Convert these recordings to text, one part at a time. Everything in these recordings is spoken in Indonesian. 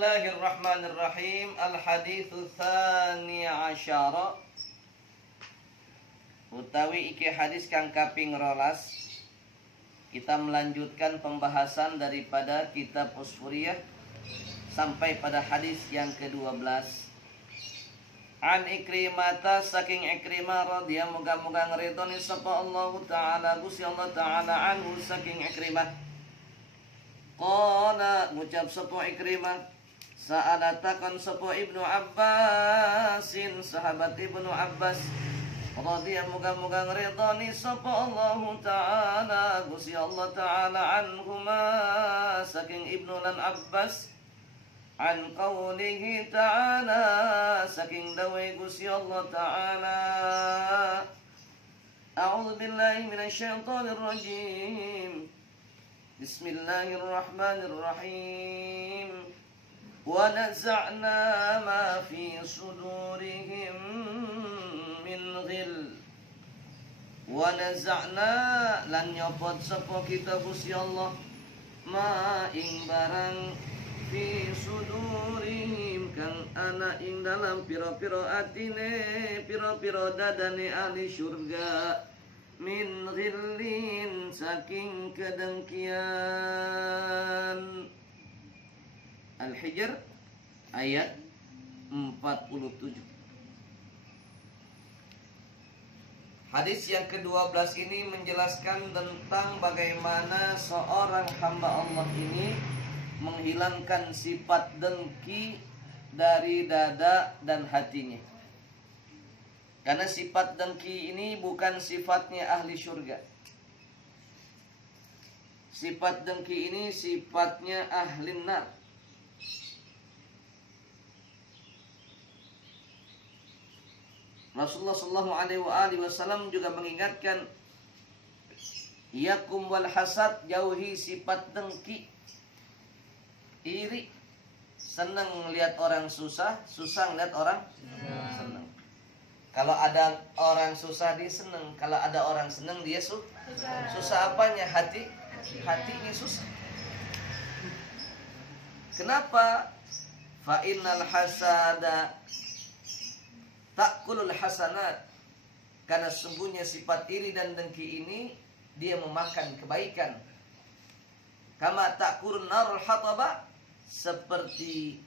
Bismillahirrahmanirrahim. Al-haditsu tsani asyara. Utawi iki hadis kang kaping 12. Kita melanjutkan pembahasan daripada kitab Usfuriyah sampai pada hadis yang ke-12. An Ikrimah saking Ikrimah radhiyallahu moga-moga ngridoni sapa Allah taala Gusti Allah taala anhu saking Ikrimah. Qala ngucap sapa Ikrimah sa'alatakan sapa Ibnu Abbasin sahabat Ibnu Abbas radhiyallahu moga-moga ngridoni sapa Allah taala Gusti Allah taala anhuma saking Ibnu lan Abbas an qawlihi ta'ala saking dawe Gusti Allah taala A'udzu billahi minasy syaithanir rajim Bismillahirrahmanirrahim Wa naza'na ma fi sudurihim min ghil Wa naza'na lan nyopot sapa kita Gusti Allah ma ing barang fi sudurihim kang ana ing dalam pira-pira atine pira-pira dadane ahli syurga min ghillin saking kedengkian. Al-Hijr ayat 47. Hadis yang ke-12 ini menjelaskan tentang bagaimana seorang hamba Allah ini menghilangkan sifat dengki dari dada dan hatinya. Karena sifat dengki ini bukan sifatnya ahli syurga. Sifat dengki ini sifatnya ahli nar. Rasulullah SAW juga mengingatkan, yakum wal hasad, jauhi sifat dengki, iri, senang lihat orang susah, susah lihat orang senang. Kalau ada orang susah dia senang, kalau ada orang senang dia susah apanya? Hatinya susah. Kenapa? Fa innal hasada ta'kulul hasanat. Karena sesungguhnya sifat iri dan dengki ini dia memakan kebaikan. Kama ta'kurun narul hataba, seperti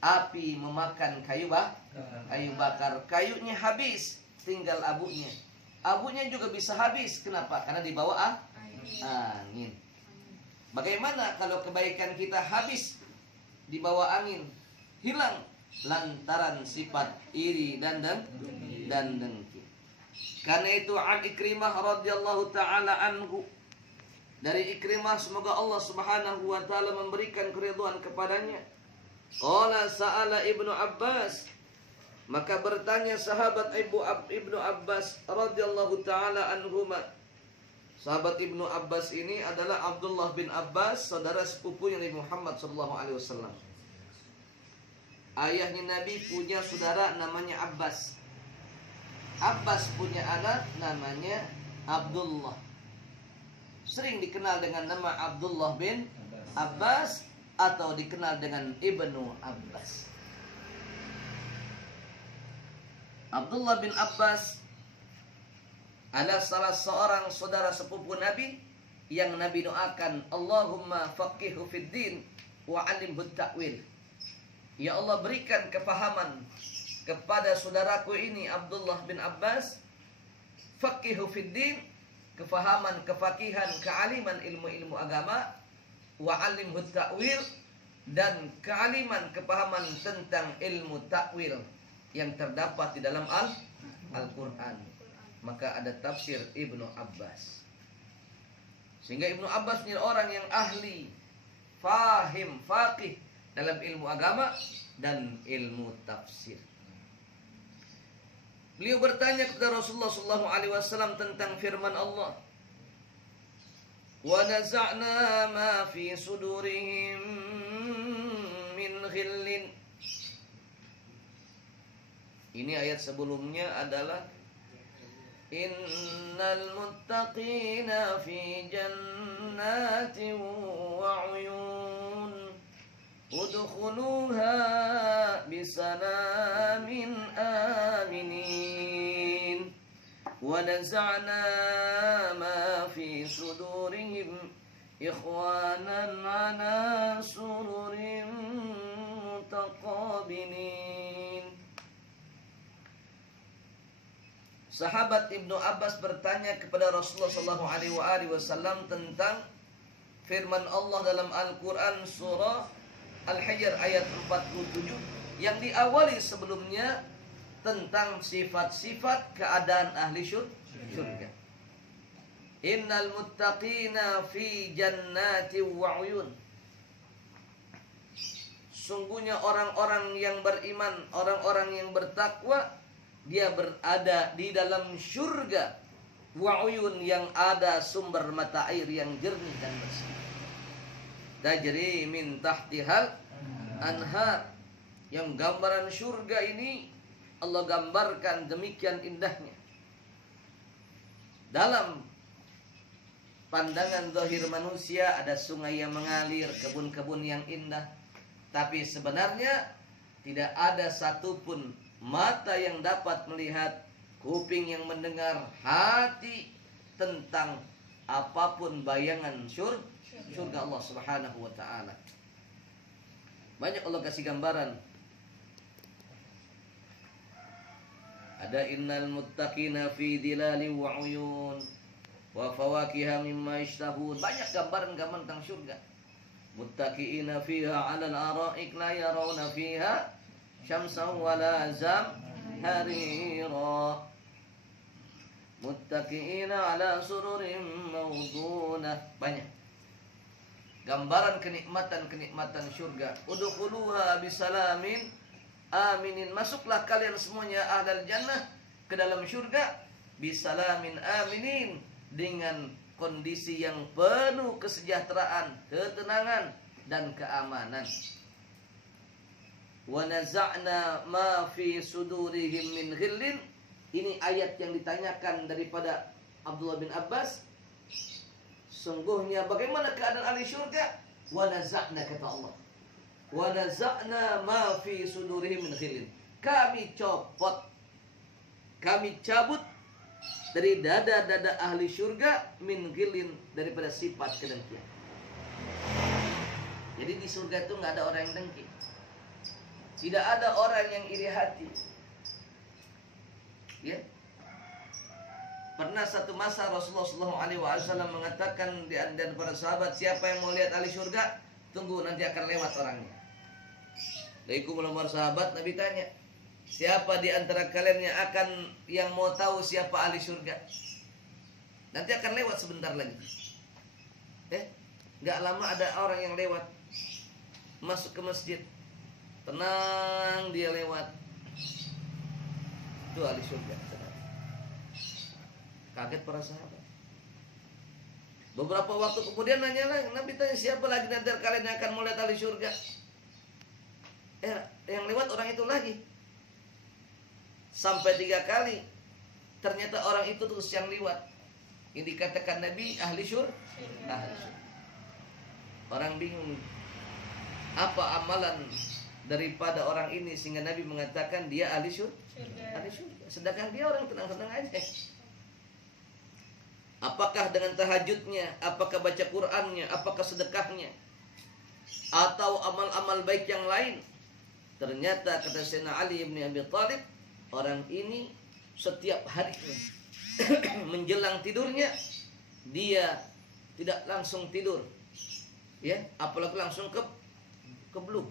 api memakan kayu bakar. Kayunya habis, tinggal abunya. Abunya juga bisa habis. Kenapa? Karena dibawa angin. Bagaimana kalau kebaikan kita habis dibawa angin, hilang lantaran sifat iri dan dengki. Karena itu an Ikrimah radhiyallahu taala anhu, dari Ikrimah semoga Allah Subhanahu wa taala memberikan keridhaan kepadanya. Qala sa'ala Ibnu Abbas, maka bertanya sahabat Ibnu Abbas radhiyallahu taala anhuma. Sahabat Ibnu Abbas ini adalah Abdullah bin Abbas, saudara sepupunya Nabi Muhammad sallallahu alaihi wasallam. Ayahnya Nabi punya saudara namanya Abbas. Abbas punya anak namanya Abdullah. Sering dikenal dengan nama Abdullah bin Abbas atau dikenal dengan Ibnu Abbas. Abdullah bin Abbas adalah salah seorang saudara sepupu Nabi yang Nabi doakan, Allahumma faqihhu fid din wa 'allimhu ta'wil. Ya Allah, berikan kefahaman kepada saudaraku ini Abdullah bin Abbas, faqihhu fid din, kefahaman, kefakihan, kealiman ilmu-ilmu agama, wa 'allimhu ta'wil, dan kealiman, kepahaman tentang ilmu ta'wil yang terdapat di dalam Al-Quran. Maka ada tafsir Ibnu Abbas. Sehingga Ibnu Abbas ini orang yang ahli, fahim, faqih dalam ilmu agama dan ilmu tafsir. Beliau bertanya kepada Rasulullah SAW tentang firman Allah, wa naza'na ma fi sudurihim min ghillin. Ini ayat sebelumnya adalah innal muttaqina fi jannatin wa uyun udkhuluha bisalamin aminin wa naza'na ma fi sudurihim ikhwanan ala sururin mutaqabilin. Sahabat Ibnu Abbas bertanya kepada Rasulullah SAW tentang firman Allah dalam Al-Quran surah Al-Hijr ayat 47 yang diawali sebelumnya tentang sifat-sifat keadaan ahli surga. Innal muttaqina fi jannati wa uyun. Sungguhnya orang-orang yang beriman, orang-orang yang bertakwa, dia berada di dalam surga wa uyun yang ada sumber mata air yang jernih dan bersih. Tajri min tahtihal anhar. Yang gambaran surga ini Allah gambarkan demikian indahnya. Dalam pandangan zahir manusia ada sungai yang mengalir, kebun-kebun yang indah. Tapi sebenarnya tidak ada satupun mata yang dapat melihat, kuping yang mendengar, hati tentang apapun bayangan surga Allah Subhanahu wa taala. Banyak Allah kasih gambaran. Ada innal muttaqina fi dhilalin wa uyun wa fawakiha mimma yashtahun. Banyak gambaran-gambaran tentang surga. Muttaqiina fiha 'alal ara'ik la yarawna fiha syamsan wala zamharira. Muttaqiina 'ala sururin mawdunah. Banyak gambaran kenikmatan-kenikmatan surga. Udkhuluha bisalamin aminin. Masuklah kalian semuanya ahlal jannah ke dalam surga bisalamin aminin, dengan kondisi yang penuh kesejahteraan, ketenangan dan keamanan. Wa naza'na ma fi sudurihim min ghillin. Ini ayat yang ditanyakan daripada Abdullah bin Abbas. Sungguhnya bagaimana keadaan ahli syurga? Wa naza'na, kata Allah. Wa naza'na ma fi sudurihim min ghillin. Kami copot, kami cabut dari dada-dada ahli syurga min ghillin, daripada sifat kedengkian. Jadi di surga itu nggak ada orang yang dengki. Tidak ada orang yang iri hati. Ya. Pernah satu masa Rasulullah SAW mengatakan di antara para sahabat, siapa yang mau lihat ahli surga, tunggu nanti akan lewat orangnya. Dari kumpulan para sahabat, Nabi tanya, siapa di antara kalian yang mau tahu siapa ahli surga? Nanti akan lewat sebentar lagi. Nggak lama ada orang yang lewat, masuk ke masjid, tenang dia lewat. Itu ahli surga. Kaget para sahabat. Beberapa waktu kemudian nanya lagi, Nabi tanya, siapa lagi di antara kalian yang akan melihat ahli surga? Yang lewat orang itu lagi. Sampai 3 kali. Ternyata orang itu terus yang lewat. Ini dikatakan Nabi ahli surga. Orang bingung, apa amalan daripada orang ini sehingga Nabi mengatakan dia ahli surga. Ahli surga. Sedangkan dia orang tenang-tenang aja. Apakah dengan tahajudnya, apakah baca Qur'annya, apakah sedekahnya, atau amal-amal baik yang lain? Ternyata kata Sayyidina Ali bin Abi Thalib, orang ini setiap hari menjelang tidurnya dia tidak langsung tidur, ya, apalagi langsung ke belum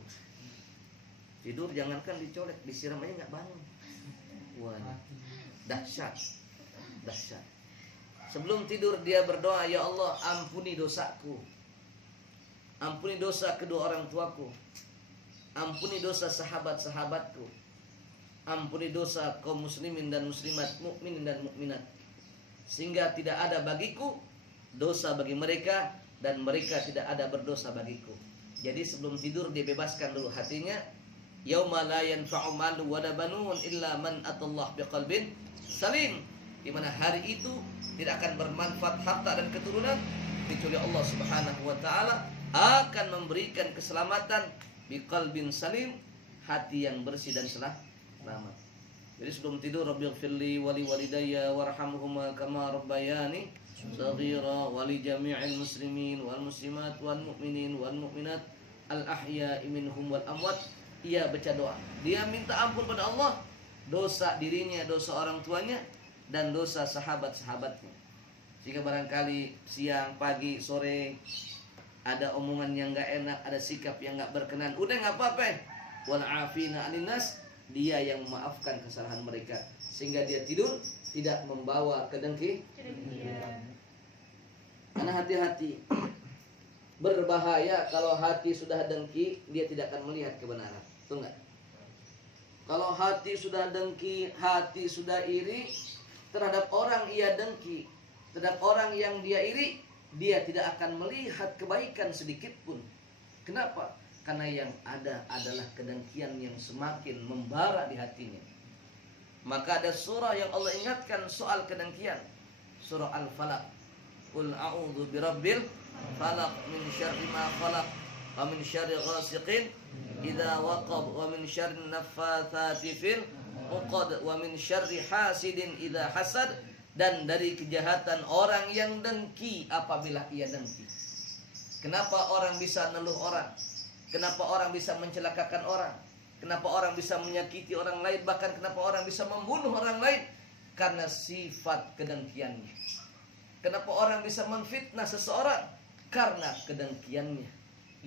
tidur. Jangankan dicolek, disiram aja nggak bangun. Wah, dahsyat. Sebelum tidur dia berdoa, ya Allah, ampuni dosaku, ampuni dosa kedua orang tuaku, ampuni dosa sahabat-sahabatku, ampuni dosa kaum muslimin dan muslimat, mukminin dan mukminat, sehingga tidak ada bagiku dosa bagi mereka dan mereka tidak ada berdosa bagiku. Jadi sebelum tidur dia bebaskan dulu hatinya. Yauma la yanfa'u malu wala banun illa man atallah biqalbin salim. Di mana hari itu tidak akan bermanfaat harta dan keturunan kecuali Allah Subhanahu wa taala akan memberikan keselamatan biqalbin salim, hati yang bersih dan selamat. Jadi sebelum tidur, Rabbighfirli wali walidayya warhamhuma kama rabbayani shaghira wali jami'il muslimin wal muslimat wal mu'minin wal mu'minat al ahya'i minhum wal amwat. Ia baca doa, dia minta ampun pada Allah dosa dirinya, dosa orang tuanya, dan dosa sahabat-sahabatnya. Jika barangkali siang, pagi, sore ada omongan yang gak enak, ada sikap yang gak berkenan, udah gak apa-apa. Wal afina 'anil nas, dia yang memaafkan kesalahan mereka, sehingga dia tidur tidak membawa kedengki. Karena hati-hati, berbahaya kalau hati sudah dengki, dia tidak akan melihat kebenaran. Betul nggak? Kalau hati sudah dengki, hati sudah iri terhadap orang ia dengki, terhadap orang yang dia iri, dia tidak akan melihat kebaikan sedikit pun. Kenapa? Karena yang ada adalah kedengkian yang semakin membara di hatinya. Maka ada surah yang Allah ingatkan soal kedengkian. Surah Al-Falaq. Qul a'udzu birabbil falaq min syarri ma khalaq wa min syarri ghasiqin idza waqab wa min syarri naffatsati fil 'uqad wa min syarri hasidin idza hasad, dan dari kejahatan orang yang dengki apabila ia dengki. Kenapa orang bisa neluh orang? Kenapa orang bisa mencelakakan orang? Kenapa orang bisa menyakiti orang lain? Bahkan kenapa orang bisa membunuh orang lain? Karena sifat kedengkiannya. Kenapa orang bisa memfitnah seseorang? Karena kedengkiannya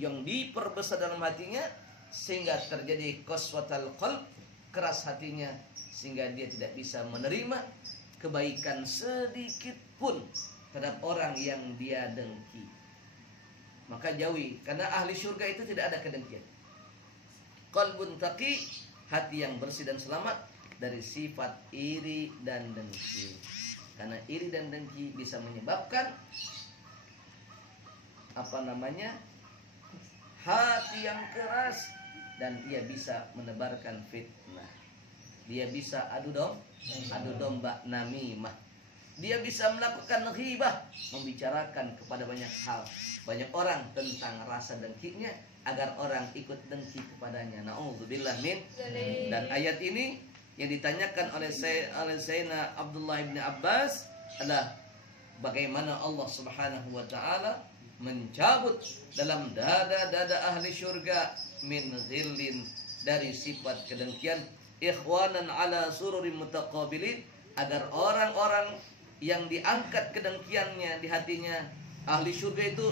yang diperbesar dalam hatinya, sehingga terjadi qaswatul qalb, keras hatinya, sehingga dia tidak bisa menerima kebaikan sedikit pun terhadap orang yang dia dengki. Maka jauhi, karena ahli surga itu tidak ada kedengkian. Qalbun taqi, hati yang bersih dan selamat dari sifat iri dan dengki. Karena iri dan dengki bisa menyebabkan hati yang keras, dan dia bisa menebarkan fitnah. Dia bisa adu domba namimah. Dia bisa melakukan ghibah, membicarakan kepada banyak hal, banyak orang tentang rasa dengkinya agar orang ikut dengki kepadanya. Na'udzubillah min. Dan ayat ini yang ditanyakan oleh Sayyidina Abdullah bin Abbas adalah bagaimana Allah Subhanahu wa taala mencabut dalam dada-dada ahli syurga min ghillin, dari sifat kedengkian, ikhwanan ala sururin mutaqabilin, agar orang-orang yang diangkat kedengkiannya di hatinya, ahli surga itu,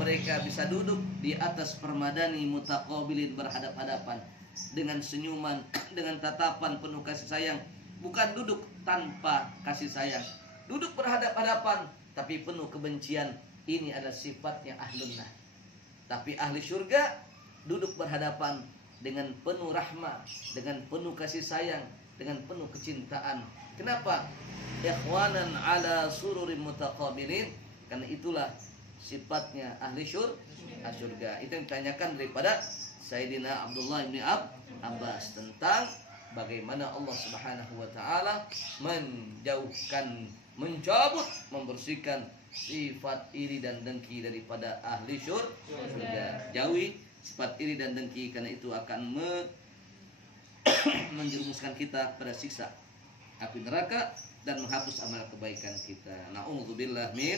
mereka bisa duduk di atas permadani mutaqabilin, berhadap-hadapan dengan senyuman, dengan tatapan penuh kasih sayang. Bukan duduk tanpa kasih sayang, duduk berhadap-hadapan tapi penuh kebencian. Ini adalah sifatnya ahlun nar. Tapi ahli surga duduk berhadapan dengan penuh rahmah, dengan penuh kasih sayang, dengan penuh kecintaan. Kenapa? Ikhwanan ala sururin mutaqabilin, karena itulah sifatnya ahli surga. Itu yang ditanyakan daripada Sayyidina Abdullah bin Abbas tentang bagaimana Allah Subhanahu wa taala menjauhkan, mencabut, membersihkan sifat iri dan dengki daripada ahli surga. Jauhi sifat iri dan dengki, karena itu akan menjerumuskan kita pada siksa api neraka dan menghapus amal kebaikan kita. Na'udzubillah min.